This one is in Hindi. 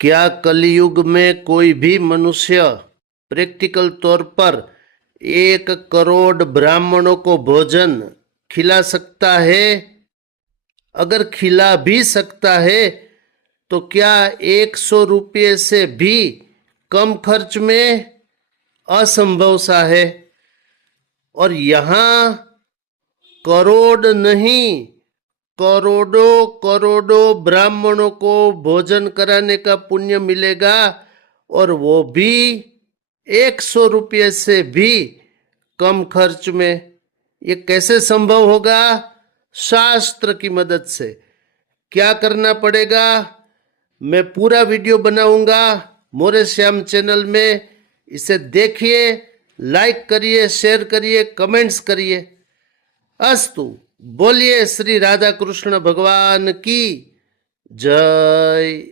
क्या कलयुग में कोई भी मनुष्य प्रैक्टिकल तौर पर 1 करोड़ ब्राह्मणों को भोजन खिला सकता है? अगर खिला भी सकता है तो क्या 100 रुपये से भी कम खर्च में? असंभव सा है। और यहाँ करोड़ नहीं, करोड़ों करोड़ों ब्राह्मणों को भोजन कराने का पुण्य मिलेगा, और वो भी 100 रुपये से भी कम खर्च में। ये कैसे संभव होगा? शास्त्र की मदद से। क्या करना पड़ेगा? मैं पूरा वीडियो बनाऊंगा मोरे श्याम चैनल में। इसे देखिए, लाइक करिए, शेयर करिए, कमेंट्स करिए। अस्तु। बोलिए श्री राधा कृष्ण भगवान की जय।